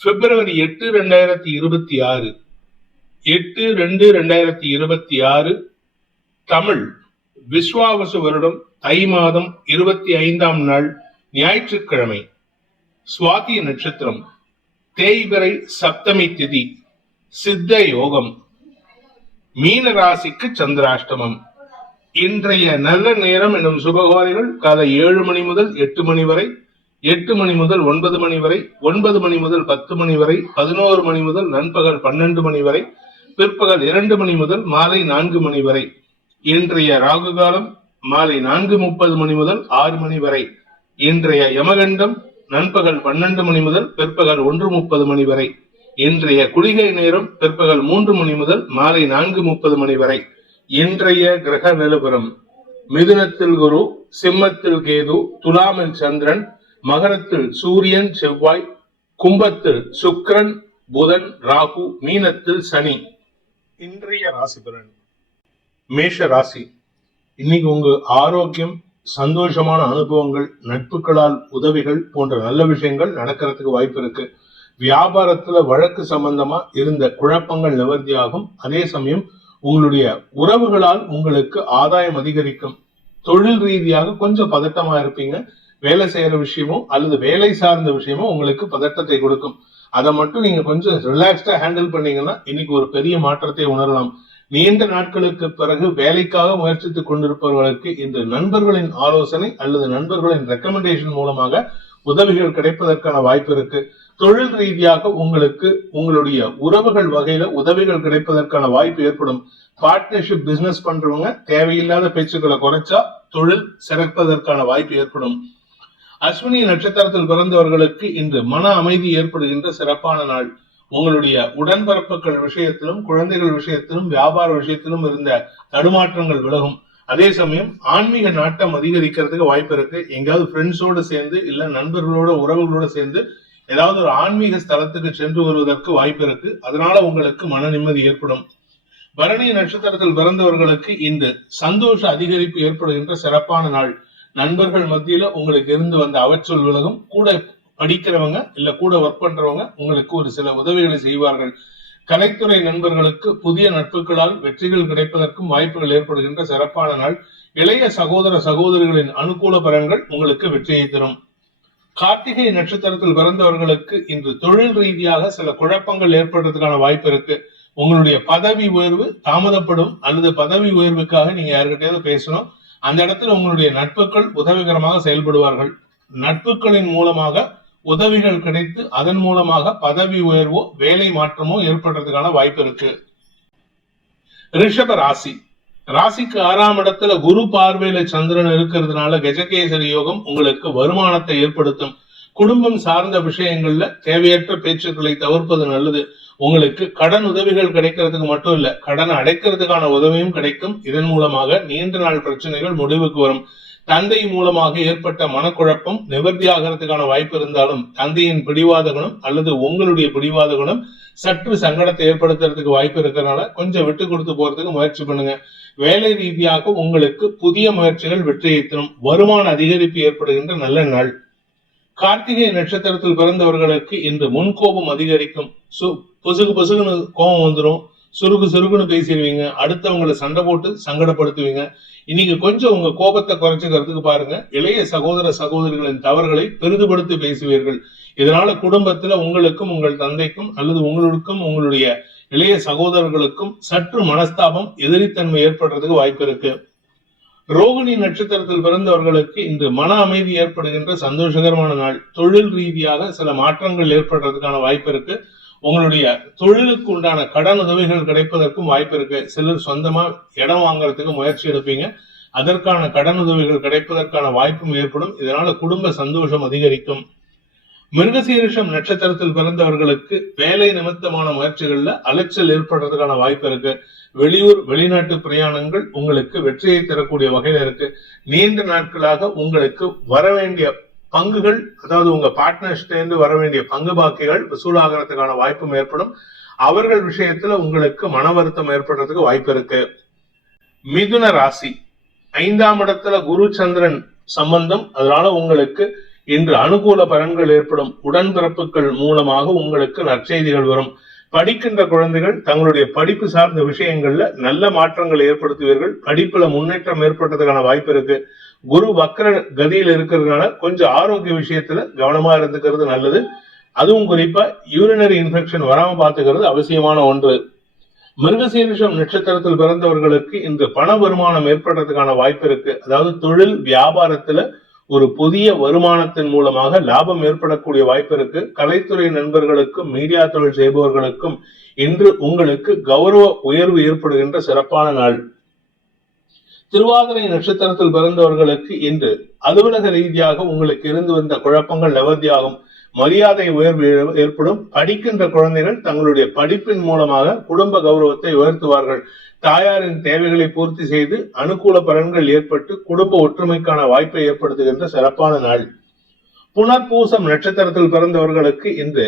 பிப்ரவரி 8, 2026 8/2/2026 தமிழ் விஸ்வாவசு வருடம் தை மாதம் 25ஆம் நாள் ஞாயிற்றுக்கிழமை. சுவாதி நட்சத்திரம், தேய்பிறை சப்தமி திதி, சித்த யோகம். மீன ராசிக்கு சந்திராஷ்டமம். இன்றைய நல்ல நேரம் என்னும் சுபகாரிகள் காலை 7 மணி முதல் 8 மணி வரை, 8 மணி முதல் 9 மணி வரை, 9 மணி முதல் 10 மணி வரை, 11 மணி முதல் நண்பகல் 12 மணி வரை, பிற்பகல் 2 மணி முதல் மாலை 4 மணி வரை. இன்றைய ராகு காலம் மாலை 4:30 மணி முதல் 6 மணி வரை. இன்றைய யமகண்டம் நண்பகல் 12 மணி முதல் பிற்பகல் 1:30 மணி வரை. இன்றைய குளிகை நேரம் பிற்பகல் 3 மணி முதல் மாலை 4:30 மணி வரை. இன்றைய கிரக நிலவரம்: மிதுனத்தில் குரு, சிம்மத்தில் கேது, துலாமில் சந்திரன், மகரத்தில் சூரியன் செவ்வாய், கும்பத்தில் சுக்கிரன் புதன் ராகு, மீனத்தில் சனி. இன்றைய ராசி பலன். மேஷ ராசி. இன்னைக்கு உங்க ஆரோக்கியம், சந்தோஷமான அனுபவங்கள், நட்புகளால் உதவிகள் போன்ற நல்ல விஷயங்கள் நடக்கிறதுக்கு வாய்ப்பு இருக்கு. வியாபாரத்துல வழக்கு சம்பந்தமா இருந்த குழப்பங்கள் நிவர்த்தியாகும். அதே சமயம் உங்களுடைய உறவுகளால் உங்களுக்கு ஆதாயம் அதிகரிக்கும். தொழில் ரீதியாக கொஞ்சம் பதட்டமா இருப்பீங்க. வேலை செய்யற விஷயமும் அல்லது வேலை சார்ந்த விஷயமும் உங்களுக்கு பதட்டத்தை கொடுக்கும். அதை மட்டும் நீங்க கொஞ்சம் ரிலாக்ஸ்டா ஹேண்டில் பண்ணீங்கன்னா இன்னைக்கு ஒரு பெரிய மாற்றத்தை உணரலாம். நீண்ட நாட்களுக்கு பிறகு வேலைக்காக முயற்சித்துக் கொண்டிருப்பவர்களுக்கு இந்த நண்பர்களின் ஆலோசனை அல்லது நண்பர்களின் ரெக்கமெண்டேஷன் மூலமாக உதவிகள் கிடைப்பதற்கான வாய்ப்பு இருக்கு. தொழில் ரீதியாக உங்களுக்கு உங்களுடைய உறவுகள் வகையில உதவிகள் கிடைப்பதற்கான வாய்ப்பு ஏற்படும். பார்ட்னர்ஷிப் பிசினஸ் பண்றவங்க தேவையில்லாத பேச்சுக்களை குறைச்சா தொழில் சிறப்பதற்கான வாய்ப்பு ஏற்படும். அஸ்வினி நட்சத்திரத்தில் பிறந்தவர்களுக்கு இன்று மன அமைதி ஏற்படுகின்ற சிறப்பான நாள். உங்களுடைய உடன்பிறப்புகள் விஷயத்திலும், குழந்தைகள் விஷயத்திலும், வியாபார விஷயத்திலும் இருந்த தடுமாற்றங்கள் விலகும். அதே சமயம் ஆன்மீக நாட்டம் அதிகரிக்கிறதுக்கு வாய்ப்பு இருக்கு. எங்கேயாவது ஃப்ரெண்ட்ஸோட சேர்ந்து இல்ல நண்பர்களோட உறவுகளோட சேர்ந்து ஏதாவது ஒரு ஆன்மீக ஸ்தலத்துக்கு சென்று வருவதற்கு வாய்ப்பு இருக்கு. அதனால உங்களுக்கு மன நிம்மதி ஏற்படும். பரணி நட்சத்திரத்தில் பிறந்தவர்களுக்கு இன்று சந்தோஷ அதிகரிப்பு ஏற்படுகின்ற சிறப்பான நாள். நண்பர்கள் மத்தியில உங்களுக்கு இருந்து வந்த அவச்சொல் விலகும். கூட படிக்கிறவங்க இல்ல கூட ஒர்க் பண்றவங்க உங்களுக்கு ஒரு சில உதவிகளை செய்வார்கள். கலைத்துறை நண்பர்களுக்கு புதிய நட்புகளால் வெற்றிகள் கிடைப்பதற்கும் வாய்ப்புகள் ஏற்படுகின்ற சிறப்பான நாள். இளைய சகோதர சகோதரிகளின் அனுகூல பலன்கள் உங்களுக்கு வெற்றியை தரும். கார்த்திகை நட்சத்திரத்தில் பிறந்தவர்களுக்கு இன்று தொழில் ரீதியாக சில குழப்பங்கள் ஏற்படுறதுக்கான வாய்ப்பு இருக்கு. உங்களுடைய பதவி உயர்வு தாமதப்படும் அல்லது பதவி உயர்வுக்காக நீங்க யாருக்கிட்டையாவது பேசணும். அந்த இடத்துல உங்களுடைய நட்புகள் உதவிகரமாக செயல்படுவார்கள். நட்புகளின் மூலமாக உதவிகள் கிடைத்து அதன் மூலமாக பதவி உயர்வோ வேலை மாற்றமோ ஏற்படுறதுக்கான வாய்ப்பு இருக்கு. ரிஷப ராசி. ராசிக்கு 6ஆம் இடத்துல குரு பார்வையில சந்திரன் இருக்கிறதுனால கஜகேசரி யோகம் உங்களுக்கு வருமானத்தை ஏற்படுத்தும். குடும்பம் சார்ந்த விஷயங்கள்ல தேவையற்ற பேச்சுக்களை தவிர்ப்பது நல்லது. உங்களுக்கு கடன் உதவிகள் கிடைக்கிறதுக்கு மட்டும் இல்ல, கடன் அடைக்கிறதுக்கான உதவியும் கிடைக்கும். இதன் மூலமாக நீண்ட நாள் பிரச்சனைகள் முடிவுக்கு வரும். தந்தை மூலமாக ஏற்பட்ட மனக்குழப்பம் நிவர்த்தி ஆகிறதுக்கான வாய்ப்பு இருந்தாலும் தந்தையின் பிடிவாத குணம் அல்லது உங்களுடைய பிடிவாத குணம் சற்று சங்கடத்தை ஏற்படுத்துறதுக்கு வாய்ப்பு இருக்கிறதுனால கொஞ்சம் விட்டு கொடுத்து போறதுக்கு முயற்சி பண்ணுங்க. வேலை ரீதியாக உங்களுக்கு புதிய முயற்சிகள் வெற்றியை தரும். வருமான அதிகரிப்பு ஏற்படுகின்ற நல்ல நாள். கார்த்திகை நட்சத்திரத்தில் பிறந்தவர்களுக்கு இன்று முன்கோபம் அதிகரிக்கும். பொசுகு பொசுகுன்னு கோபம் வந்துடும். சுருகு சுருகுன்னு பேசிடுவீங்க. அடுத்தவங்களை சண்டை போட்டு சங்கடப்படுத்துவீங்க. இன்னைக்கு கொஞ்சம் உங்க கோபத்தை குறைச்சுக்கிறதுக்கு பாருங்க. இளைய சகோதர சகோதரிகளின் தவறுகளை பெரிதுபடுத்தி பேசுவீர்கள். இதனால குடும்பத்துல உங்களுக்கும் உங்கள் தந்தைக்கும் அல்லது உங்களுக்கும் உங்களுடைய இளைய சகோதரர்களுக்கும் சற்று மனஸ்தாபம் எதிரித்தன்மை ஏற்படுறதுக்கு வாய்ப்பு இருக்கு. ரோகிணி நட்சத்திரத்தில் பிறந்தவர்களுக்கு இன்று மன அமைதி ஏற்படுகின்ற சந்தோஷகரமான நாள். தொழில் ரீதியாக சில மாற்றங்கள் ஏற்படுறதுக்கான வாய்ப்பு இருக்கு. உங்களுடைய தொழிலுக்கு உண்டான கடன் உதவிகள் கிடைப்பதற்கும் வாய்ப்பு இருக்கு. சிலர் சொந்தமா இடம் வாங்குறதுக்கு முயற்சி எடுப்பீங்க. அதற்கான கடன் உதவிகள் கிடைப்பதற்கான வாய்ப்பும் ஏற்படும். இதனால குடும்ப சந்தோஷம் அதிகரிக்கும். மிருகசீரிஷம் நட்சத்திரத்தில் பிறந்தவர்களுக்கு வேலை நிமித்தமான முயற்சிகள்ல அலைச்சல் ஏற்படுறதுக்கான வாய்ப்பு இருக்கு. வெளியூர் வெளிநாட்டு பிரயாணங்கள் உங்களுக்கு வெற்றியை தரக்கூடிய வகையில இருக்கு. நீண்ட நாட்களாக உங்களுக்கு வர வேண்டிய பங்குகள், அதாவது உங்க பார்ட்னர்ஸ்ல வர வேண்டிய பங்கு பாக்கிகள் வசூலாகிறதுக்கான வாய்ப்பும் ஏற்படும். அவர்கள் விஷயத்துல உங்களுக்கு மன வருத்தம் ஏற்படுறதுக்கு வாய்ப்பு இருக்கு. மிதுன ராசி. 5ஆம் இடத்துல குரு சந்திரன் சம்பந்தம். அதனால உங்களுக்கு இன்று அனுகூல பலன்கள் ஏற்படும். உடன்பிறப்புகள் மூலமாக உங்களுக்கு நற்செய்திகள் வரும். படிக்கின்ற குழந்தைகள் தங்களுடைய படிப்பு சார்ந்த விஷயங்கள்ல நல்ல மாற்றங்களை ஏற்படுத்துவீர்கள். படிப்புல முன்னேற்றம் ஏற்படுறதுக்கான வாய்ப்பு இருக்கு. குரு வக்ர கதியில் இருக்கிறதுனால கொஞ்சம் ஆரோக்கிய விஷயத்துல கவனமா இருந்துக்கிறது நல்லது. அதுவும் குறிப்பா யூரினரி இன்ஃபெக்ஷன் வராம பார்த்துக்கிறது அவசியமான ஒன்று. மிருகசீரிஷம் நட்சத்திரத்தில் பிறந்தவர்களுக்கு இந்த பண வருமானம் ஏற்படுறதுக்கான வாய்ப்பு இருக்கு. அதாவது தொழில் வியாபாரத்துல ஒரு புதிய வருமானத்தின் மூலமாக லாபம் ஏற்படக்கூடிய வாய்ப்பு இருக்கு. கலைத்துறை நண்பர்களுக்கும் மீடியா தொழில் செய்பவர்களுக்கும் இன்று உங்களுக்கு கௌரவ உயர்வு ஏற்படுகின்ற சிறப்பான நாள். திருவாதிரை நட்சத்திரத்தில் பிறந்தவர்களுக்கு இன்று அலுவலக ரீதியாக உங்களுக்கு இருந்து வந்த குழப்பங்கள் நிவர்த்தியாகும். மரியாதை உயர்வு ஏற்படும். படிக்கின்ற குழந்தைகள் தங்களுடைய படிப்பின் மூலமாக குடும்ப கௌரவத்தை உயர்த்துவார்கள். தாயாரின் தேவைகளை பூர்த்தி செய்து அனுகூல பலன்கள் ஏற்பட்டு குடும்ப ஒற்றுமைக்கான வாய்ப்பை ஏற்படுத்துகின்ற சிறப்பான நாள். புனர்பூசம் நட்சத்திரத்தில் பிறந்தவர்களுக்கு இன்று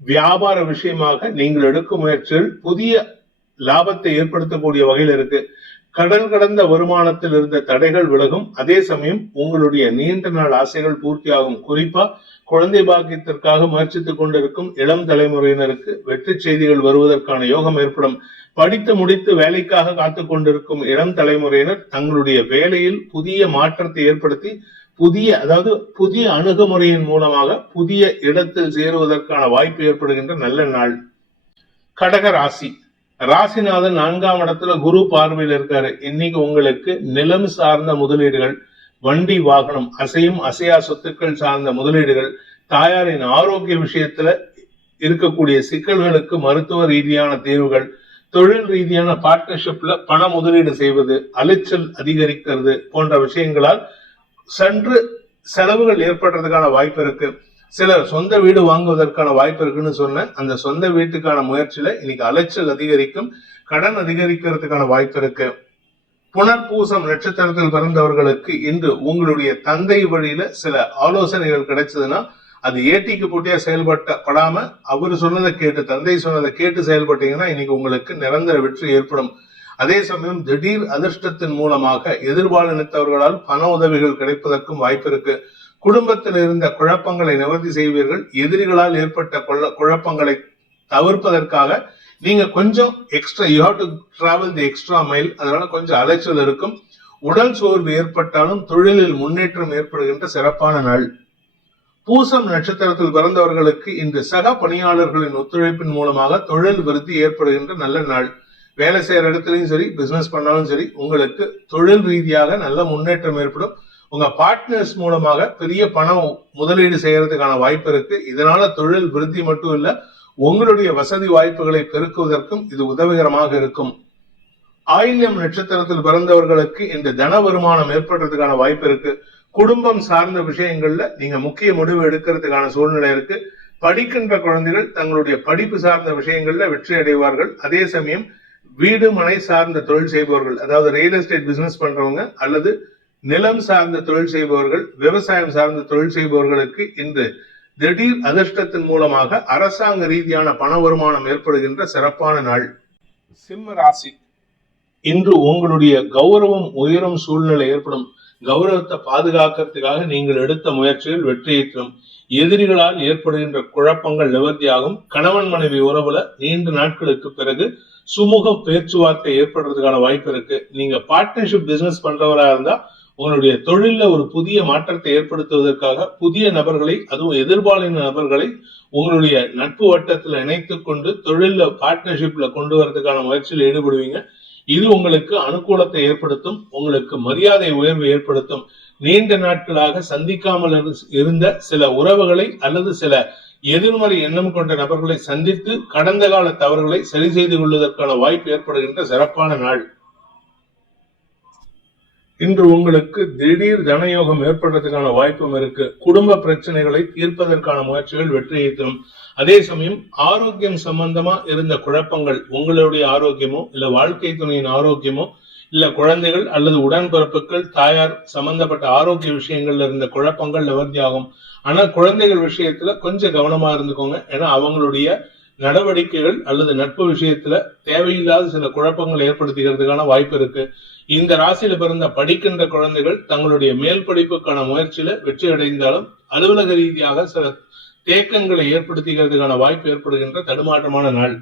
வியாபார விஷயமாக நீங்கள் எடுக்கும் முயற்சிகள் புதிய லாபத்தை ஏற்படுத்தக்கூடிய வகையில் இருக்கு. கடன் கடந்த வருமானத்தில் இருந்த தடைகள் விலகும். அதே சமயம் உங்களுடைய நீண்ட நாள் ஆசைகள் பூர்த்தியாகும். குறிப்பா குழந்தை பாக்கியத்திற்காக முயற்சித்துக் கொண்டிருக்கும் இளம் தலைமுறையினருக்கு வெற்றி செய்திகள் வருவதற்கான யோகம் ஏற்படும். படித்து முடித்து வேலைக்காக காத்துக் கொண்டிருக்கும் இளம் தலைமுறையினர் தங்களுடைய வேலையில் புதிய மாற்றத்தை ஏற்படுத்தி புதிய அணுகுமுறையின் மூலமாக புதிய இடத்தில் சேருவதற்கான வாய்ப்பு ஏற்படுகின்ற நல்ல நாள். கடக ராசி. ராசிநாதன் 4ஆம் இடத்துல குரு பார்வையில் இருக்காரு. இன்னைக்கு உங்களுக்கு நிலம் சார்ந்த முதலீடுகள், வண்டி வாகனம், அசையும் அசையா சொத்துக்கள் சார்ந்த முதலீடுகள், தாயாரின் ஆரோக்கிய விஷயத்துல இருக்கக்கூடிய சிக்கல்களுக்கு மருத்துவ ரீதியான தீர்வுகள், தொழில் ரீதியான பார்ட்னர்ஷிப்ல பண முதலீடு செய்வது, அலைச்சல் அதிகரிக்கிறது போன்ற விஷயங்களால் சற்று செலவுகள் ஏற்படுறதுக்கான வாய்ப்பு இருக்கு. சிலர் சொந்த வீடு வாங்குவதற்கான வாய்ப்பு இருக்குன்னு சொன்ன அந்த சொந்த வீட்டுக்கான முயற்சியில இன்னைக்கு அலைச்சல் அதிகரிக்கும். கடன் அதிகரிக்கிறதுக்கான வாய்ப்பு இருக்கு. புனர்பூசம் நட்சத்திரத்தில் பிறந்தவர்களுக்கு இன்று உங்களுடைய தந்தை வழியில சில ஆலோசனைகள் கிடைச்சதுன்னா அது ஏட்டிக்கு போட்டியா செயல்படாம அவரு சொன்னதை கேட்டு, தந்தை சொன்னதை கேட்டு செயல்பட்டீங்கன்னா இன்னைக்கு உங்களுக்கு நிரந்தர வெற்றி ஏற்படும். அதே சமயம் திடீர் அதிர்ஷ்டத்தின் மூலமாக எதிர்பாலினத்தவர்களால் பண உதவிகள் கிடைப்பதற்கும் வாய்ப்பு இருக்கு. குடும்பத்தில் இருந்த குழப்பங்களை நிவர்த்தி செய்வீர்கள். எதிரிகளால் ஏற்பட்ட குழப்பங்களை தவிர்ப்பதற்காக நீங்க கொஞ்சம் எக்ஸ்ட்ரா டிராவல் தி எக்ஸ்ட்ரா மைல், அதனால கொஞ்சம் அலைச்சல் இருக்கும். உடல் சோர்வு ஏற்பட்டாலும் தொழிலில் முன்னேற்றம் ஏற்படுகின்ற சிறப்பான நாள். பூசம் நட்சத்திரத்தில் பிறந்தவர்களுக்கு இன்று சக பணியாளர்களின் ஒத்துழைப்பின் மூலமாக தொழில் விருத்தி ஏற்படுகின்ற நல்ல நாள். வேலை செய்யற இடத்துலயும் சரி, பிசினஸ் பண்ணாலும் சரி, உங்களுக்கு தொழில் ரீதியாக நல்ல முன்னேற்றம் ஏற்படும். உங்க பார்ட்னர்ஸ் மூலமாக பெரிய பணம் முதலீடு செய்யறதுக்கான வாய்ப்பு இருக்கு. இதனால தொழில் விருத்தி மட்டும் இல்ல, உங்களுடைய வசதி வாய்ப்புகளை பெருக்குவதற்கும் இது உதவிகரமாக இருக்கும். ஆயில்யம் நட்சத்திரத்தில் பிறந்தவர்களுக்கு இந்த தன வருமானம் ஏற்படுறதுக்கான வாய்ப்பு இருக்கு. குடும்பம் சார்ந்த விஷயங்கள்ல நீங்க முக்கிய முடிவு எடுக்கிறதுக்கான சூழ்நிலை இருக்கு. படிக்கின்ற குழந்தைகள் தங்களுடைய படிப்பு சார்ந்த விஷயங்கள்ல வெற்றி அடைவார்கள். அதே சமயம் வீடு மனை சார்ந்த தொழில் செய்பவர்கள், அதாவது ரியல் எஸ்டேட் பிசினஸ் பண்றவங்க அல்லது நிலம் சார்ந்த தொழில் செய்பவர்கள், விவசாயம் சார்ந்த தொழில் செய்பவர்களுக்கு இன்று திடீர் அதிர்ஷ்டத்தின் மூலமாக அரசாங்க ரீதியான பண வருமானம் ஏற்படுகின்ற சிறப்பான நாள். சிம்ம ராசி. இன்று உங்களுடைய கௌரவம் உயரும் சூழ்நிலை ஏற்படும். கௌரவத்தை பாதுகாக்கிறதுக்காக நீங்கள் எடுத்த முயற்சிகள் வெற்றியை தரும். எதிரிகளால் ஏற்படுகின்ற குழப்பங்கள் நிவர்த்தியாகும். கணவன் மனைவி உறவுல நீண்ட நாட்களுக்கு பிறகு சுமூக பேச்சுவார்த்தை ஏற்படுறதுக்கான வாய்ப்பு இருக்கு. நீங்க பார்ட்னர்ஷிப் பிசினஸ் பண்றவரா இருந்தா உங்களுடைய தொழில ஒரு புதிய மாற்றத்தை ஏற்படுத்துவதற்காக புதிய நபர்களை, அதுவும் எதிர்பாலின நபர்களை உங்களுடைய நட்பு வட்டத்துல இணைத்துக் கொண்டு தொழில பார்ட்னர்ஷிப்ல கொண்டு வரதுக்கான முயற்சியில் ஈடுபடுவீங்க. இது உங்களுக்கு அனுகூலத்தை ஏற்படுத்தும். உங்களுக்கு மரியாதை உயர்வு ஏற்படுத்தும். நீண்ட நாட்களாக சந்திக்காமல் இருந்த சில உறவுகளை அல்லது சில எதிர்மறை எண்ணம் கொண்ட நபர்களை சந்தித்து கடந்த கால தவறுகளை சரி செய்து கொள்வதற்கான வாய்ப்பு ஏற்படுகின்ற சிறப்பான நாள். இன்று உங்களுக்கு திடீர் தனயோகம் ஏற்படுறதுக்கான வாய்ப்பும் இருக்கு. குடும்ப பிரச்சனைகளை தீர்ப்பதற்கான முயற்சிகள் வெற்றியை தரும். அதே சமயம் ஆரோக்கியம் சம்பந்தமா இருந்த குழப்பங்கள், உங்களுடைய ஆரோக்கியமோ இல்ல வாழ்க்கை துணையின் ஆரோக்கியமோ இல்ல குழந்தைகள் அல்லது உடன்பிறப்புகள், தாயார் சம்பந்தப்பட்ட ஆரோக்கிய விஷயங்கள்ல இருந்த குழப்பங்கள் நிவர்த்தியாகும். ஆனா குழந்தைகள் விஷயத்துல கொஞ்சம் கவனமா இருந்துக்கோங்க. ஏன்னா அவங்களுடைய நடவடிக்கைகள் அல்லது நட்பு விஷயத்துல தேவையில்லாத சில குழப்பங்கள் ஏற்படுத்திக்கிறதுக்கான வாய்ப்பு இருக்கு. இந்த ராசியில பிறந்த படிக்கின்ற குழந்தைகள் தங்களுடைய மேல் படிப்புக்கான முயற்சியில வெற்றி அடைந்தாலும் அலுவலக ரீதியாக சில தேக்கங்களை ஏற்படுத்திக்கிறதுக்கான வாய்ப்பு ஏற்படுகின்ற தடுமாற்றமான நாள்.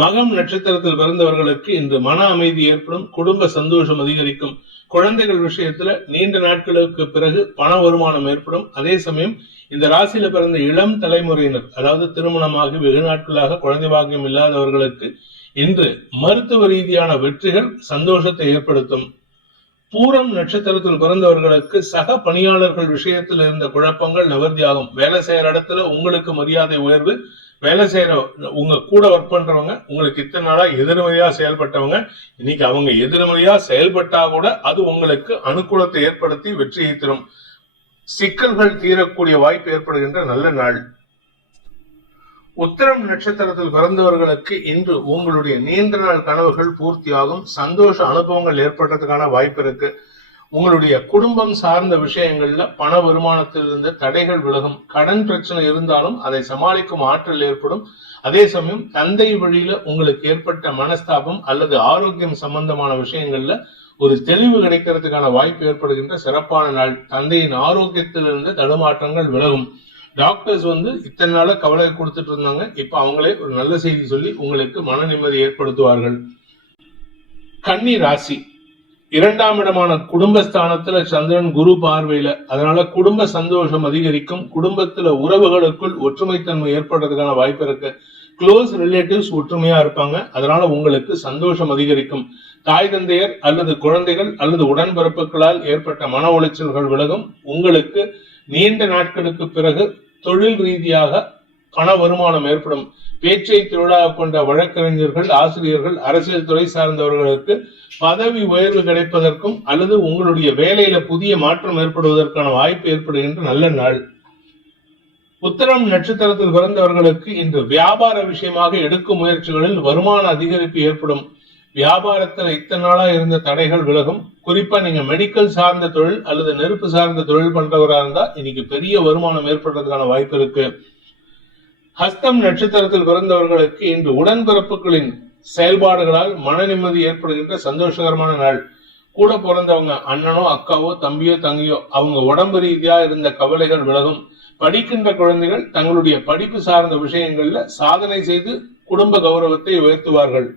மகம் நட்சத்திரத்தில் பிறந்தவர்களுக்கு இன்று மன அமைதி ஏற்படும், குடும்ப சந்தோஷம் அதிகரிக்கும், குழந்தைகள் விஷயத்துல நீண்ட நாட்களுக்கு பிறகு பண வருமானம் ஏற்படும். அதே சமயம் இந்த ராசியில பிறந்த இளம் தலைமுறையினர், அதாவது திருமணமாகி வெகு நாட்களாக குழந்தை பாக்கியம் இல்லாதவர்களுக்கு இன்று மருத்துவ ரீதியான வெற்றிகள் சந்தோஷத்தை ஏற்படுத்தும். பூரம் நட்சத்திரத்தில் பிறந்தவர்களுக்கு சக பணியாளர்கள் விஷயத்தில் இருந்த குழப்பங்கள் நிவர்த்தியாகும். வேலை செய்யற இடத்துல உங்களுக்கு மரியாதை உயர்வு, வேலை செய்யற உங்க கூட ஒர்க் பண்றவங்க உங்களுக்கு இத்தனை நாளா எதிர்மறையா செயல்பட்டவங்க இன்னைக்கு அவங்க எதிர்மறையா செயல்பட்டா கூட அது உங்களுக்கு அனுகூலத்தை ஏற்படுத்தி வெற்றியை தரும். சிக்கல்கள் தீரக்கூடிய வாய்ப்பு ஏற்படுகின்ற நல்ல நாள். உத்திரம் நட்சத்திரத்தில் பிறந்தவர்களுக்கு இன்று உங்களுடைய நீண்ட நாள் கனவுகள் பூர்த்தியாகும், சந்தோஷ அனுபவங்கள் ஏற்படுறதுக்கான வாய்ப்பு இருக்கு. உங்களுடைய குடும்பம் சார்ந்த விஷயங்கள்ல பண வருமானத்தில் இருந்த தடைகள் விலகும். கடன் பிரச்சனை இருந்தாலும் அதை சமாளிக்கும் ஆற்றல் ஏற்படும். அதே சமயம் தந்தை வழியில உங்களுக்கு ஏற்பட்ட மனஸ்தாபம் அல்லது ஆரோக்கியம் சம்பந்தமான விஷயங்கள்ல ஒரு தெளிவு கிடைக்கிறதுக்கான வாய்ப்பு ஏற்படுகின்ற சிறப்பான நாள். தந்தையின் ஆரோக்கியத்தில் இருந்த தடுமாற்றங்கள் விலகும். டாக்டர்ஸ் இத்தனை நாள கவலை கொடுத்துட்டு இருந்தாங்க, இப்ப அவங்களே ஒரு நல்ல செய்தி சொல்லி உங்களுக்கு மன நிம்மதி ஏற்படுத்துவார்கள். கன்னி ராசி, 2ஆம் இடமான குடும்பஸ்தானத்துல சந்திரன் குரு பார்வையில, அதனால குடும்ப சந்தோஷம் அதிகரிக்கும். குடும்பத்துல உறவுகளுக்குள் ஒற்றுமைத்தன்மை ஏற்படுறதுக்கான வாய்ப்பு இருக்கு. க்ளோஸ் ரிலேட்டிவ்ஸ் ஒற்றுமையா இருப்பாங்க, அதனால உங்களுக்கு சந்தோஷம் அதிகரிக்கும். தாய் தந்தையர் அல்லது குழந்தைகள் அல்லது உடன்பிறப்புகளால் ஏற்பட்ட மன உளைச்சல்கள் விலகும். உங்களுக்கு நீண்ட நாட்களுக்கு பிறகு தொழில் ரீதியாக பண வருமானம் ஏற்படும். பேச்சை தொழிலாக கொண்ட வழக்கறிஞர்கள், ஆசிரியர்கள், அரசியல் துறை சார்ந்தவர்களுக்கு பதவி உயர்வு கிடைப்பதற்கும் அல்லது உங்களுடைய வேலையில புதிய மாற்றம் ஏற்படுவதற்கான வாய்ப்பு ஏற்படுகின்ற நல்ல நாள். உத்திரம் நட்சத்திரத்தில் பிறந்தவர்களுக்கு இன்று வியாபார விஷயமாக எடுக்கும் முயற்சிகளில் வருமான அதிகரிப்பு ஏற்படும். வியாபாரத்தில் இத்தனை நாளா இருந்த தடைகள் விலகும். குறிப்பா நீங்க மெடிக்கல் சார்ந்த தொழில் அல்லது நெருப்பு சார்ந்த தொழில் பண்றவரா இருந்தா இன்னைக்கு பெரிய வருமானம் ஏற்படுறதுக்கான வாய்ப்பு இருக்கு. ஹஸ்தம் நட்சத்திரத்தில் பிறந்தவர்களுக்கு இன்று உடன்பிறப்புகளின் செயல்பாடுகளால் மன நிம்மதி ஏற்படுகின்ற சந்தோஷகரமான நாள். கூட பிறந்தவங்க அண்ணனோ அக்காவோ தம்பியோ தங்கியோ அவங்க உடம்பு ரீதியா இருந்த கவலைகள் விலகும். படிக்கின்ற குழந்தைகள் தங்களுடைய படிப்பு சார்ந்த விஷயங்கள்ல சாதனை செய்து குடும்ப கௌரவத்தை உயர்த்துவார்கள்.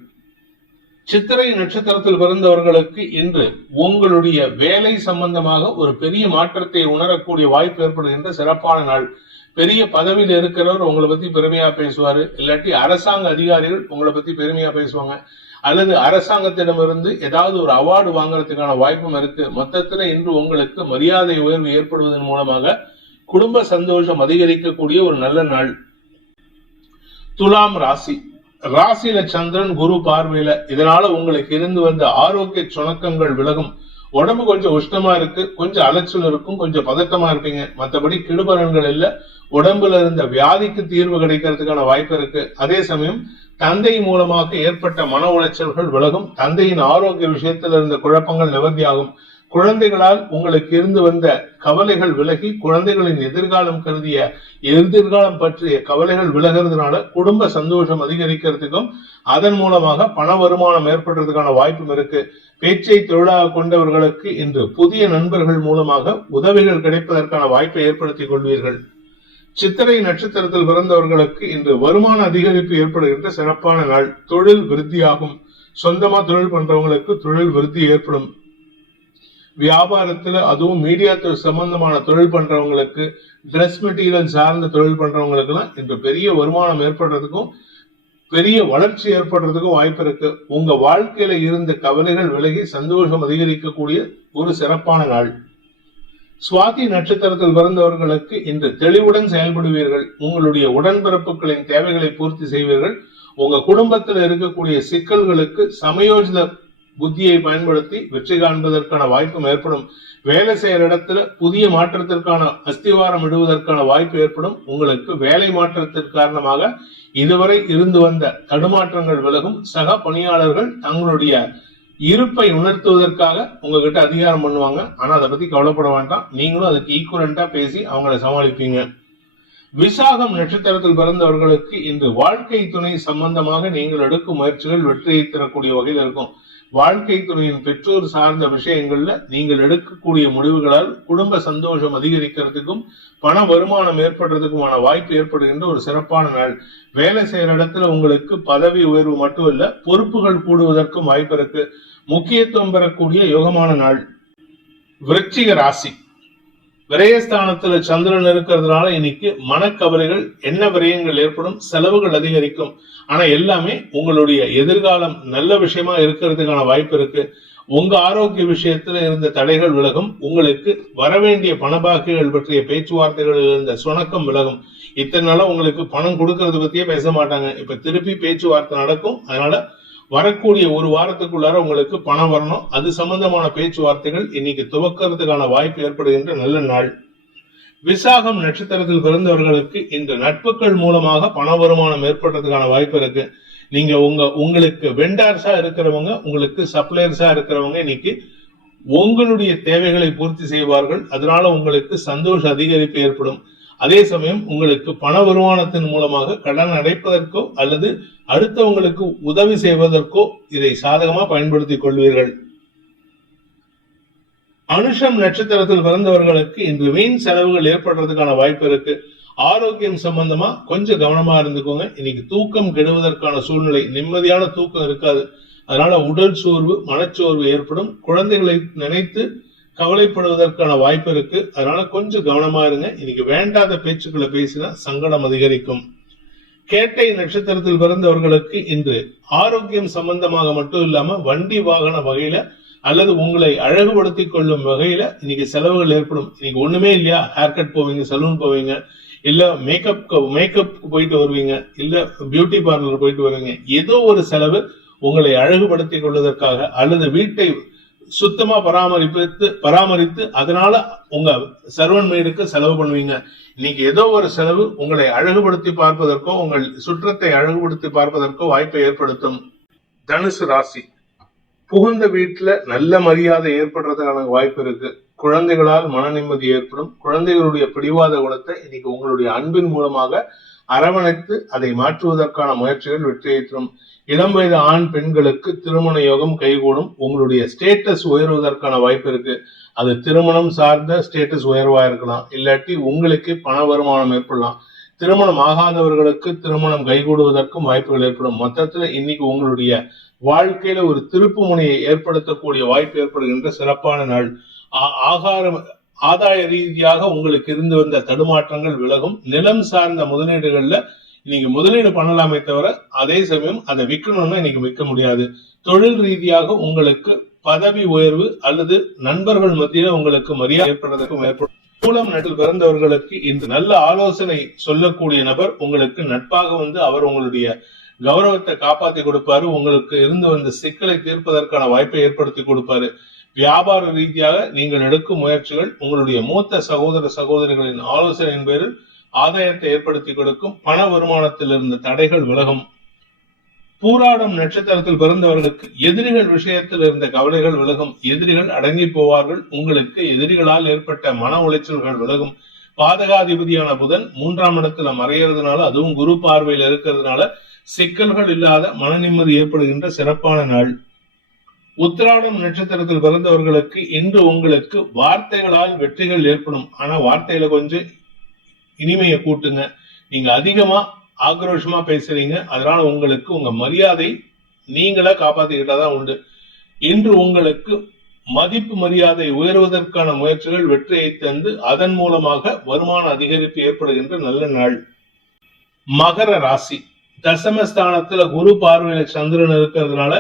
சித்திரை நட்சத்திரத்தில் பிறந்தவர்களுக்கு இன்று உங்களுடைய வேலை சம்பந்தமாக ஒரு பெரிய மாற்றத்தை உணரக்கூடிய வாய்ப்பு ஏற்படுகின்ற சிறப்பான நாள். பெரிய பதவியில் இருக்கிறவர் உங்களை பத்தி பெருமையா பேசுவாரு, இல்லாட்டி அரசாங்க அதிகாரிகள் உங்களை பத்தி பெருமையா பேசுவாங்க, அல்லது அரசாங்கத்திடமிருந்து ஏதாவது ஒரு அவார்டு வாங்குறதுக்கான வாய்ப்பும் இருக்கு. மொத்தத்துல இன்று உங்களுக்கு மரியாதை உயர்வு ஏற்படுவதன் மூலமாக குடும்ப சந்தோஷம் அதிகரிக்கக்கூடிய ஒரு நல்ல நாள். துலாம் ராசி, ராசியில சந்திரன் குரு பார்வையில, இதனால உங்களுக்கு இருந்து வந்த ஆரோக்கிய சுணக்கங்கள் விலகும். உடம்பு கொஞ்சம் உஷ்ணமா இருக்கு, கொஞ்சம் அலைச்சல் இருக்கும், கொஞ்சம் பதட்டமா இருப்பீங்க. மற்றபடி கெடுபலன்கள் இல்ல. உடம்புல இருந்த வியாதிக்கு தீர்வு கிடைக்கிறதுக்கான வாய்ப்பு இருக்கு. அதே சமயம் தந்தை மூலமாக ஏற்பட்ட மன உளைச்சல்கள் விலகும். தந்தையின் ஆரோக்கிய விஷயத்தில் இருந்த குழப்பங்கள் நிவர்த்தியாகும். குழந்தைகளால் உங்களுக்கு இருந்து வந்த கவலைகள் விலகி குழந்தைகளின் எதிர்காலம் பற்றிய கவலைகள் விலகிறதுனால குடும்ப சந்தோஷம் அதிகரிக்கிறதுக்கும் அதன் மூலமாக பண வருமானம் ஏற்படுறதுக்கான வாய்ப்பும் இருக்கு. பேச்சை தொழிலாக கொண்டவர்களுக்கு இன்று புதிய நண்பர்கள் மூலமாக உதவிகள் கிடைப்பதற்கான வாய்ப்பை ஏற்படுத்திக் கொள்வீர்கள். சித்திரை நட்சத்திரத்தில் பிறந்தவர்களுக்கு இன்று வருமான அதிகரிப்பு ஏற்படுகின்ற சிறப்பான நாள். தொழில் விருத்தியாகும். சொந்தமா தொழில் பண்றவங்களுக்கு தொழில் விருத்தி ஏற்படும். வியாபாரத்துல அதுவும் மீடியா சம்பந்தமான தொழில் பண்றவங்களுக்கு, டிரெஸ் மெட்டீரியல் சார்ந்த தொழில் பண்றவங்களுக்கு எல்லாம் இன்று பெரிய வருமானம் ஏற்படுறதுக்கும் பெரிய வளர்ச்சி ஏற்படுறதுக்கும் வாய்ப்பு இருக்கு. உங்க வாழ்க்கையில இருந்த கவலைகள் விலகி சந்தோஷம் அதிகரிக்கக்கூடிய ஒரு சிறப்பான நாள். சுவாதி நட்சத்திரத்தில் பிறந்தவர்களுக்கு இன்று தெளிவுடன் செயல்படுவீர்கள். உங்களுடைய உடன்பிறப்புகளின் தேவைகளை பூர்த்தி செய்வீர்கள். உங்க குடும்பத்தில் இருக்கக்கூடிய சிக்கல்களுக்கு சமயோஜித புத்தியை பயன்படுத்தி வெற்றி காண்பதற்கான வாய்ப்பும் ஏற்படும். வேலை செய்யற இடத்துல புதிய மாற்றத்திற்கான அஸ்திவாரம் இடுவதற்கான வாய்ப்பு ஏற்படும். உங்களுக்கு வேலை மாற்றத்திற்கு காரணமாக இதுவரை இருந்து வந்த தடுமாற்றங்கள் விலகும். சக பணியாளர்கள் தங்களுடைய இருப்பை உணர்த்துவதற்காக உங்ககிட்ட அதிகாரம் பண்ணுவாங்க. ஆனா அதை பத்தி கவலைப்பட வேண்டாம், நீங்களும் அதுக்கு ஈக்குவலண்டா பேசி அவங்களை சமாளிப்பீங்க. விசாகம் நட்சத்திரத்தில் பிறந்தவர்களுக்கு இன்று வாழ்க்கை துணை சம்பந்தமாக நீங்கள் எடுக்கும் முயற்சிகள் வெற்றியை தரக்கூடிய வகையில் இருக்கும். வாழ்க்கை துறையின் பெற்றோர் சார்ந்த விஷயங்கள்ல நீங்கள் எடுக்கக்கூடிய முடிவுகளால் குடும்ப சந்தோஷம் அதிகரிக்கிறதுக்கும் பண வருமானம் ஏற்படுறதுக்குமான வாய்ப்பு ஏற்படுகின்ற ஒரு சிறப்பான நாள். வேலை செய்யற இடத்துல உங்களுக்கு பதவி உயர்வு மட்டும் இல்ல, பொறுப்புகள் கூடுவதற்கும் வாய்ப்பு இருக்கு. முக்கியத்துவம் பெறக்கூடிய யோகமான நாள். விருச்சிக ராசி. விரயஸ்தானத்துல சந்திரன் இருக்கிறதுனால இன்னைக்கு மனக்கவலைகள், என்ன விரயங்கள் ஏற்படும், செலவுகள் அதிகரிக்கும். ஆனா எல்லாமே உங்களுடைய எதிர்காலம் நல்ல விஷயமா இருக்கிறதுக்கான வாய்ப்பு இருக்கு. உங்க ஆரோக்கிய விஷயத்துல இருந்த தடைகள் விலகும். உங்களுக்கு வரவேண்டிய பணபாக்கிகள் பற்றிய பேச்சுவார்த்தைகளில் இருந்த சுணக்கம் விலகும். இத்தனை நாளா உங்களுக்கு பணம் கொடுக்கறது பத்தியே பேச மாட்டாங்க, இப்ப திருப்பி பேச்சுவார்த்தை நடக்கும். அதனால வரக்கூடிய ஒரு வாரத்துக்குள்ளார உங்களுக்கு பணம் வரணும். அது சம்பந்தமான பேச்சுவார்த்தைகள் இன்னைக்கு துவக்கிறதுக்கான வாய்ப்பு ஏற்படுகின்ற நல்ல நாள். விசாகம் நட்சத்திரத்தில் பிறந்தவர்களுக்கு இன்று நட்புகள் மூலமாக பண வருமானம் ஏற்படுறதுக்கான வாய்ப்பு இருக்கு. நீங்க உங்களுக்கு வெண்டார்ஸா இருக்கிறவங்க, உங்களுக்கு சப்ளையர்ஸா இருக்கிறவங்க இன்னைக்கு உங்களுடைய தேவைகளை பூர்த்தி செய்வார்கள். அதனால உங்களுக்கு சந்தோஷ அதிகரிப்பு ஏற்படும். அதே சமயம் உங்களுக்கு பண வருமானத்தின் மூலமாக கடன் அடைப்பதற்கோ அல்லது அடுத்தவங்களுக்கு உதவி செய்வதற்கோ இதை சாதகமா பயன்படுத்திக் கொள்வீர்கள். அனுஷம் நட்சத்திரத்தில் பிறந்தவர்களுக்கு இன்று வீண் செலவுகள் ஏற்படுறதுக்கான வாய்ப்பு இருக்கு. ஆரோக்கியம் சம்பந்தமா கொஞ்சம் கவனமா இருந்துக்கோங்க. இன்னைக்கு தூக்கம் கெடுவதற்கான சூழ்நிலை, நிம்மதியான தூக்கம் இருக்காது. அதனால உடல் சோர்வு, மனச்சோர்வு ஏற்படும். குழந்தைகளை நினைத்து கவலைப்படுவதற்கான வாய்ப்பு இருக்கு. அதனால கொஞ்சம் கவனமா இருங்க. இன்னைக்கு வேண்டாத பேச்சுக்களை பேசினா சங்கடம் அதிகரிக்கும். கேட்டை நட்சத்திரத்தில் பிறந்தவர்களுக்கு இன்று ஆரோக்கியம் சம்பந்தமாக மட்டும் இல்லாம வண்டி வாகன வகையில அல்லது உங்களை அழகுபடுத்திக் கொள்ளும் வகையில இன்னைக்கு செலவுகள் ஏற்படும். இன்னைக்கு ஒண்ணுமே இல்லையா, ஹேர் கட் போவீங்க, சலூன் போவீங்க, இல்ல மேக்கப் போயிட்டு வருவீங்க, இல்ல பியூட்டி பார்லர் போயிட்டு வருவீங்க. ஏதோ ஒரு செலவு உங்களை அழகுபடுத்திக் கொள்வதற்காக அல்லது வீட்டை சுத்தமா பராமரித்து அதனால உங்க சர்வன் மெய்டுக்கு செலவு பண்ணுவீங்க. இன்னைக்கு ஏதோ ஒரு செலவு உங்களை அழகுபடுத்தி பார்ப்பதற்கோ உங்கள் சுற்றத்தை அழகுபடுத்தி பார்ப்பதற்கோ வாய்ப்பை ஏற்படுத்தும். தனுசு ராசி. புகுந்த வீட்டுல நல்ல மரியாதை ஏற்படுறதுக்கான வாய்ப்பு இருக்கு. குழந்தைகளால் மன நிம்மதி ஏற்படும். குழந்தைகளுடைய பிடிவாத குணத்தை இன்னைக்கு உங்களுடைய அன்பின் மூலமாக அரவணைத்து அதை மாற்றுவதற்கான முயற்சிகள் வெற்றியை தரும். இளம் வயது ஆண் பெண்களுக்கு திருமண யோகம் கைகூடும். உங்களுடைய ஸ்டேட்டஸ் உயர்வதற்கான வாய்ப்பு இருக்கு. அது திருமணம் சார்ந்த ஸ்டேட்டஸ் உயர்வா இருக்கலாம், இல்லாட்டி உங்களுக்கு பண வருமானம் ஏற்படலாம். திருமணம் ஆகாதவர்களுக்கு திருமணம் கைகூடுவதற்கும் வாய்ப்புகள் ஏற்படும். மொத்தத்துல இன்னைக்கு உங்களுடைய வாழ்க்கையில ஒரு திருப்பு முனையை ஏற்படுத்தக்கூடிய வாய்ப்பு ஏற்படுகின்ற சிறப்பான நாள். ஆதாய ரீதியாக உங்களுக்கு இருந்து வந்த தடுமாற்றங்கள் விலகும். நிலம் சார்ந்த முதலீடுகள்ல இன்னைக்கு முதலீடு பண்ணலாமே தவிர அதே சமயம் அதை விற்கணும்னா இன்னைக்கு விற்க முடியாது. தொழில் ரீதியாக உங்களுக்கு பதவி உயர்வு அல்லது நண்பர்கள் மத்தியில உங்களுக்கு மரியாதை ஏற்படுறதுக்கும் ஏற்படும். மூலம் நட்டில் பிறந்தவர்களுக்கு இந்த நல்ல ஆலோசனை சொல்லக்கூடிய நபர் உங்களுக்கு நட்பாக வந்து அவர் உங்களுடைய கௌரவத்தை காப்பாத்தி கொடுப்பாரு. உங்களுக்கு இருந்து வந்த சிக்கலை தீர்ப்பதற்கான வாய்ப்பை ஏற்படுத்தி கொடுப்பாரு. வியாபார ரீதியாக நீங்கள் எடுக்கும் முயற்சிகள் உங்களுடைய மூத்த சகோதர சகோதரிகளின் ஆலோசனையின் பேரில் ஆதாயத்தை ஏற்படுத்தி கொடுக்கும். பண வருமானத்தில் இருந்த தடைகள் விலகும். பூராடம் நட்சத்திரத்தில் பிறந்தவர்களுக்கு எதிரிகள் விஷயத்தில் இருந்த கவலைகள் விலகும். எதிரிகள் அடங்கி போவார்கள். உங்களுக்கு எதிரிகளால் ஏற்பட்ட மன உளைச்சல்கள் விலகும். பாதகாதிபதியான புதன் 3ஆம் இடத்துல மறைகிறதுனால, அதுவும் குரு பார்வையில் இருக்கிறதுனால சிக்கல்கள் இல்லாத மன நிம்மதி ஏற்படுகின்ற சிறப்பான நாள். உத்திராடம் நட்சத்திரத்தில் பிறந்தவர்களுக்கு இன்று உங்களுக்கு வார்த்தைகளால் வெற்றிகள் ஏற்படும். ஆனா வார்த்தையில கொஞ்சம் இனிமையை கூட்டுங்க. நீங்க அதிகமா ஆக்ரோஷமா பேசுறீங்க, அதனால உங்களுக்கு உங்க மரியாதை நீங்களா காப்பாத்திக்கிட்டாதான் உண்டு. இன்று உங்களுக்கு மதிப்பு மரியாதை உயர்வதற்கான முயற்சிகள் வெற்றியை தந்து அதன் மூலமாக வருமான அதிகரிப்பு ஏற்படுகின்ற நல்ல நாள். மகர ராசி. தசமஸ்தானத்துல குரு பார்வையில சந்திரன் இருக்கிறதுனால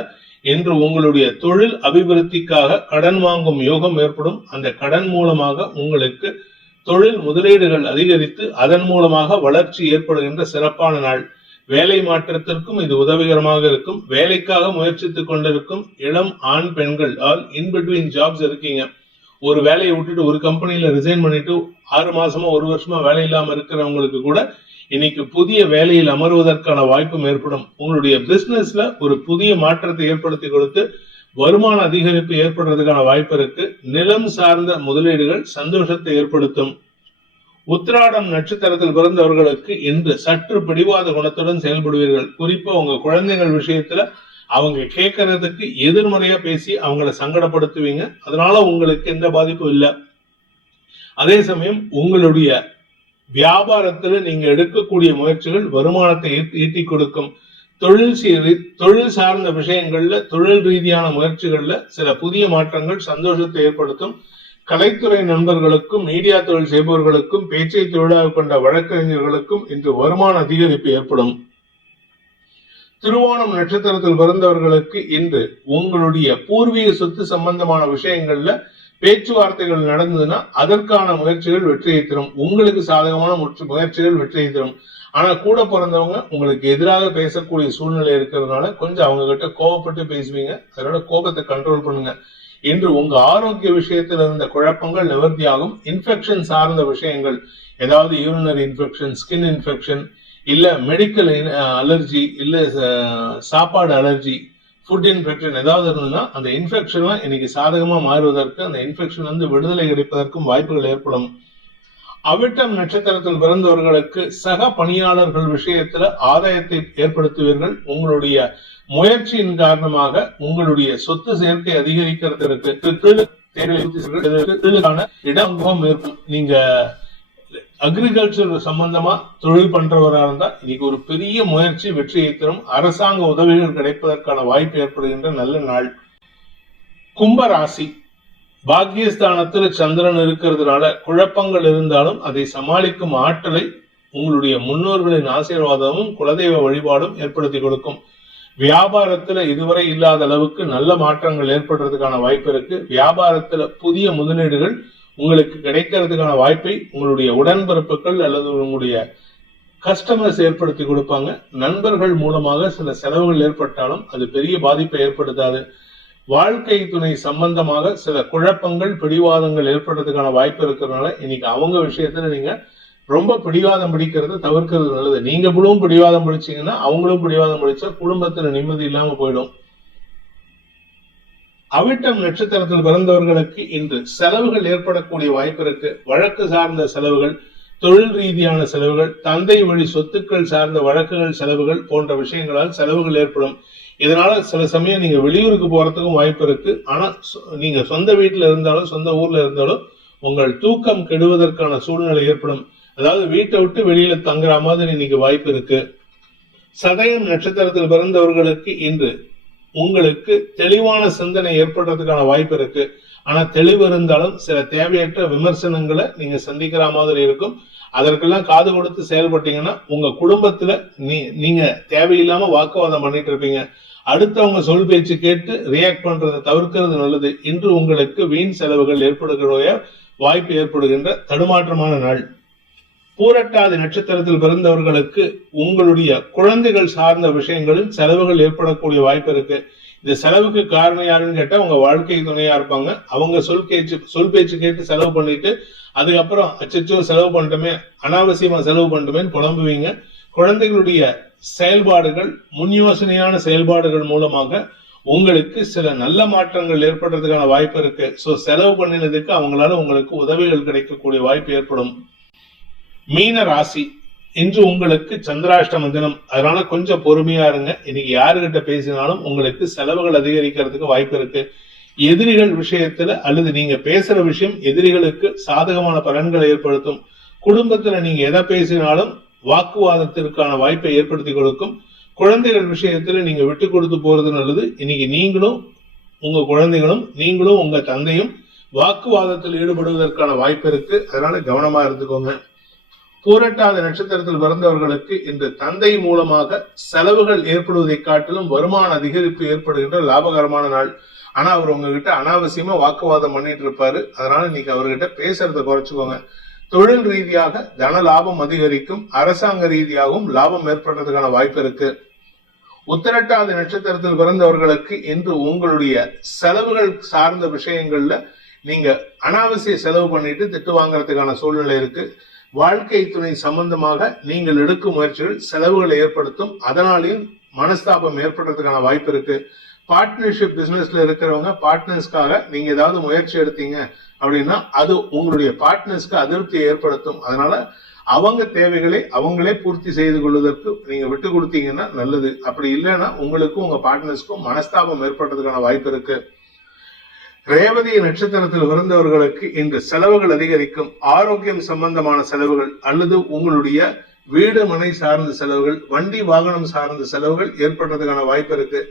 இன்று உங்களுடைய தொழில் அபிவிருத்திக்காக கடன் வாங்கும் யோகம் ஏற்படும். அந்த கடன் மூலமாக உங்களுக்கு தொழில் முதலீடுகள் அதிகரித்து அதன் மூலமாக வளர்ச்சி ஏற்படுகின்ற சிறப்பான நாள். வேலை மாற்றத்திற்கும் இது உதவிகரமாக இருக்கும். வேலைக்காக முயற்சித்துக் கொண்டிருக்கும் இளம் ஆண் பெண்கள் ஆல் இன்பிட்வீன் ஜாப்ஸ் இருக்கீங்க. ஒரு வேலையை விட்டுட்டு ஒரு கம்பெனில ரிசைன் பண்ணிட்டு 6 மாசமா 1 வருஷமா வேலை இல்லாம இருக்கிறவங்களுக்கு கூட இன்னைக்கு புதிய வேலையில் அமர்வதற்கான வாய்ப்பும் ஏற்படும். உங்களுடைய பிசினஸ்ல ஒரு புதிய மாற்றத்தை ஏற்படுத்தி கொடுத்து வருமான அதிகரிப்பு ஏற்படுறதுக்கான வாய்ப்பு இருக்கு. நிலம் சார்ந்த முதலீடுகள் சந்தோஷத்தை ஏற்படுத்தும். உத்திராடம் நட்சத்திரத்தில் பிறந்தவர்களுக்கு இன்று சற்று பிடிவாத குணத்துடன் செயல்படுவீர்கள். குறிப்பா உங்க குழந்தைகள் விஷயத்துல அவங்க கேட்கறதுக்கு எதிர்மறையா பேசி அவங்கள சங்கடப்படுத்துவீங்க. அதனால உங்களுக்கு எந்த பாதிப்பும் இல்லை. அதே சமயம் உங்களுடைய வியாபாரத்துல நீங்க எடுக்கக்கூடிய முயற்சிகள் வருமானத்தை ஈட்டி கொடுக்கும். தொழில் சார்ந்த விஷயங்கள்ல, தொழில் ரீதியான முயற்சிகள்ல சில புதிய மாற்றங்கள் சந்தோஷத்தை ஏற்படுத்தும். கலைத்துறை நண்பர்களுக்கும், மீடியா தொழில் செய்பவர்களுக்கும், பேச்சை தொழிலாக கொண்ட வழக்கறிஞர்களுக்கும் இன்று வருமான அதிகரிப்பு ஏற்படும். திருவோணம் நட்சத்திரத்தில் பிறந்தவர்களுக்கு இன்று உங்களுடைய பூர்வீக சொத்து சம்பந்தமான விஷயங்கள்ல பேச்சுவார்த்தைகள் நடந்ததுன்னா அதற்கான முயற்சிகள் வெற்றியை தரும். உங்களுக்கு சாதகமான முயற்சிகள் வெற்றியை தரும். ஆனா கூட பிறந்தவங்க உங்களுக்கு எதிராக பேசக்கூடிய சூழ்நிலை இருக்கிறதுனால கொஞ்சம் அவங்க கிட்ட கோபப்பட்டு பேசுவீங்க. அதனால கோபத்தை கண்ட்ரோல் பண்ணுங்க. இன்று உங்க ஆரோக்கிய விஷயத்தில் இருந்த குழப்பங்கள் நிவர்த்தியாகும். இன்ஃபெக்ஷன் சார்ந்த விஷயங்கள், ஏதாவது யூரினரி இன்ஃபெக்ஷன், ஸ்கின் இன்ஃபெக்ஷன், இல்ல மெடிக்கல் அலர்ஜி, இல்ல சாப்பாடு அலர்ஜி, ஃபுட் இன்ஃபெக்ஷன் ஏதாவது இருந்ததுன்னா அந்த இன்ஃபெக்ஷன்லாம் இன்னைக்கு சாதகமா மாறுவதற்கு, அந்த இன்ஃபெக்ஷன் வந்து விடுதலை கிடைப்பதற்கும் வாய்ப்புகள் ஏற்படும். அவிட்டம் நட்சத்திரத்தில் பிறந்தவர்களுக்கு சக பணியாளர்கள் விஷயத்துல ஆதாயத்தை ஏற்படுத்துவீர்கள். உங்களுடைய முயற்சியின் காரணமாக உங்களுடைய சொத்து சேர்க்கை அதிகரிக்கிறதுக்கு இடம் இருக்கும். நீங்க அக்ரிகல்ச்சர் சம்பந்தமா தொழில் பண்றவராக இருந்தா இன்னைக்கு ஒரு பெரிய முயற்சி வெற்றியை தரும். அரசாங்க உதவிகள் கிடைப்பதற்கான வாய்ப்பு ஏற்படுகின்ற நல்ல நாள். கும்பராசி, பாக்கியஸ்தானத்தில் சந்திரன் இருக்கிறதுனால குழப்பங்கள் இருந்தாலும் அதை சமாளிக்கும் ஆற்றலை உங்களுடைய முன்னோர்களின் ஆசீர்வாதமும் குலதெய்வ வழிபாடும் ஏற்படுத்தி கொடுக்கும். வியாபாரத்துல இதுவரை இல்லாத அளவுக்கு நல்ல மாற்றங்கள் ஏற்படுறதுக்கான வாய்ப்பு இருக்கு. வியாபாரத்துல புதிய முதலீடுகள் உங்களுக்கு கிடைக்கிறதுக்கான வாய்ப்பை உங்களுடைய உடன்பிறப்புகள் அல்லது உங்களுடைய கஸ்டமர்ஸ் ஏற்படுத்தி கொடுப்பாங்க. நண்பர்கள் மூலமாக சில செலவுகள் ஏற்பட்டாலும் அது பெரிய பாதிப்பை ஏற்படுத்தாது. வாழ்க்கை துணை சம்பந்தமாக சில குழப்பங்கள், பிடிவாதங்கள் ஏற்படுறதுக்கான வாய்ப்பு இருக்கிறதுனால இன்னைக்கு அவங்க விஷயத்துல நீங்க ரொம்ப பிடிவாதம் பிடிக்கிறத தவிர்க்கிறது நல்லது. நீங்க பிடிவாதம் பிடிச்சீங்கன்னா அவங்களும் பிடிவாதம் பிடிச்சா குடும்பத்துல நிம்மதி இல்லாம போயிடும். அவிட்டம் நட்சத்திரத்தில் பிறந்தவர்களுக்கு இன்று செலவுகள் ஏற்படக்கூடிய வாய்ப்பு இருக்கு. வழக்கு சார்ந்த செலவுகள், தொழில் ரீதியான செலவுகள், தந்தை வழி சொத்துக்கள் சார்ந்த வழக்குகள் செலவுகள் போன்ற விஷயங்களால் செலவுகள் ஏற்படும். இதனால சில சமயம் நீங்க வெளியூருக்கு போறதுக்கும் வாய்ப்பு இருக்கு. ஆனா நீங்க சொந்த வீட்டுல இருந்தாலும் சொந்த ஊர்ல இருந்தாலும் உங்கள் தூக்கம் கெடுவதற்கான சூழ்நிலை ஏற்படும். அதாவது வீட்டை விட்டு வெளியில தங்குற மாதிரி இன்னைக்கு வாய்ப்பு இருக்கு. சதயம் நட்சத்திரத்தில் பிறந்தவர்களுக்கு இன்று உங்களுக்கு தெளிவான சிந்தனை ஏற்படுறதுக்கான வாய்ப்பு இருக்கு. ஆனா தெளிவு இருந்தாலும் சில தேவையற்ற விமர்சனங்களை நீங்க சந்திக்கிற மாதிரி இருக்கும். அதற்கெல்லாம் காது கொடுத்து செயல்பட்டீங்கன்னா உங்க குடும்பத்துல நீங்க தேவையில்லாம வாக்குவாதம் பண்ணிட்டு இருப்பீங்க. அடுத்தவங்க சொல் பேச்சு கேட்டு ரியாக்ட் பண்றதை தவிர்க்கிறது நல்லது. இன்று உங்களுக்கு வீண் செலவுகள் ஏற்படுகிற வாய்ப்பு ஏற்படுகின்ற தடுமாற்றமான நாள். பூரட்டாதி நட்சத்திரத்தில் பிறந்தவர்களுக்கு உங்களுடைய குழந்தைகள் சார்ந்த விஷயங்களில் செலவுகள் ஏற்படக்கூடிய வாய்ப்பு இருக்கு. இந்த செலவுக்கு காரணம் யாருன்னு கேட்டா உங்க வாழ்க்கை துணையா இருப்பாங்க. அவங்க சொல் பேச்சு கேட்டு செலவு பண்ணிட்டு அதுக்கப்புறம் அச்சச்சோ செலவு பண்ணிட்டோமே, அனாவசியமா செலவு பண்ணிட்டோமேன்னு புலம்புவீங்க. குழந்தைகளுடைய செயல்பாடுகள், முன் யோசனையான செயல்பாடுகள் மூலமாக உங்களுக்கு சில நல்ல மாற்றங்கள் ஏற்படுறதுக்கான வாய்ப்பு இருக்கு. சோ செலவு பண்ணினதுக்கு அவங்களால உங்களுக்கு உதவிகள் கிடைக்கக்கூடிய வாய்ப்பு ஏற்படும். மீன ராசி, இன்று உங்களுக்கு சந்திராஷ்டம தினம். அதனால கொஞ்சம் பொறுமையா இருங்க. இன்னைக்கு யாருகிட்ட பேசினாலும் உங்களுக்கு செலவுகள் அதிகரிக்கிறதுக்கு வாய்ப்பு இருக்கு. எதிரிகள் விஷயத்துல அல்லது நீங்க பேசுற விஷயம் எதிரிகளுக்கு சாதகமான பலன்களை ஏற்படுத்தும். குடும்பத்துல நீங்க எதை பேசினாலும் வாக்குவாதத்திற்கான வாய்ப்பை ஏற்படுத்தி கொடுக்கும். குழந்தைகள் விஷயத்துல நீங்க விட்டு கொடுத்து போறது நல்லது. இன்னைக்கு நீங்களும் உங்க குழந்தைகளும் நீங்களும் உங்க தந்தையும் வாக்குவாதத்தில் ஈடுபடுவதற்கான வாய்ப்பு இருக்கு. அதனால கவனமா இருந்துக்கோங்க. பூரட்டாதி நட்சத்திரத்தில் பிறந்தவர்களுக்கு இன்று தந்தை மூலமாக செலவுகள் ஏற்படுவதை காட்டிலும் வருமான அதிகரிப்பு ஏற்படுகின்ற லாபகரமான நாள். ஆனா அவர் உங்ககிட்ட அனாவசியமா வாக்குவாதம் பண்ணிட்டு இருப்பாரு. அதனால இன்னைக்கு அவர்கிட்ட பேசுறதை குறைச்சுக்கோங்க. தொழில் ரீதியாக தன லாபம் அதிகரிக்கும். அரசாங்க ரீதியாகவும் லாபம் ஏற்படுறதுக்கான வாய்ப்பு இருக்கு. உத்திரட்டாதி நட்சத்திரத்தில் பிறந்தவர்களுக்கு இன்று உங்களுடைய செலவுகள் சார்ந்த விஷயங்கள்ல நீங்க அனாவசிய செலவு பண்ணிட்டு திட்டு வாங்கறதுக்கான சூழ்நிலை இருக்கு. வாழ்க்கை துணை சம்பந்தமாக நீங்கள் எடுக்கும் முயற்சிகள் செலவுகளை ஏற்படுத்தும். அதனாலேயும் மனஸ்தாபம் ஏற்படுறதுக்கான வாய்ப்பு இருக்கு. பார்ட்னர்ஷிப் பிசினஸ்ல இருக்கிறவங்க பார்ட்னர்ஸ்க்காக நீங்க ஏதாவது முயற்சி எடுத்தீங்க அப்படின்னா அது உங்களுடைய பார்ட்னர்ஸ்க்கு அதிருப்தியை ஏற்படுத்தும். அதனால அவங்க தேவைகளை அவங்களே பூர்த்தி செய்து கொள்வதற்கு நீங்க விட்டு கொடுத்தீங்கன்னா நல்லது. அப்படி இல்லைன்னா உங்களுக்கும் உங்க பார்ட்னர்ஸ்க்கும் மனஸ்தாபம் ஏற்படுறதுக்கான வாய்ப்பு இருக்கு. ரேவதி நட்சத்திரத்தில் பிறந்தவர்களுக்கு இன்று செலவுகள் அதிகரிக்கும். ஆரோக்கியம் சம்பந்தமான செலவுகள் அல்லது உங்களுடைய வீடு மனை சார்ந்த செலவுகள், வண்டி வாகனம் சார்ந்த செலவுகள் ஏற்படுறதுக்கான வாய்ப்பு இருக்கு.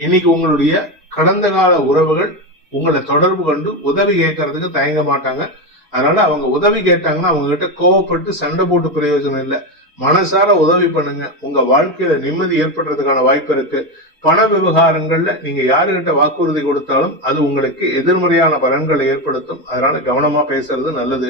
இன்னைக்கு உங்களுடைய கடந்த கால உறவுகள் உங்களை தொடர்பு கொண்டு உதவி கேட்கறதுக்கு தயங்க மாட்டாங்க. அதனால அவங்க உதவி கேட்டாங்கன்னா அவங்க கிட்ட கோவப்பட்டு சண்டை போட்டு பிரயோஜனம் இல்லை. மனசார உதவி பண்ணுங்க. உங்க வாழ்க்கையில நிம்மதி ஏற்படுறதுக்கான வாய்ப்பு இருக்கு. பண விவகாரங்கள்ல நீங்க யாருகிட்ட வாக்குறுதி கொடுத்தாலும் அது உங்களுக்கு எதிர்மறையான பலன்களை ஏற்படுத்தும். அதனால கவனமா பேசுறது நல்லது.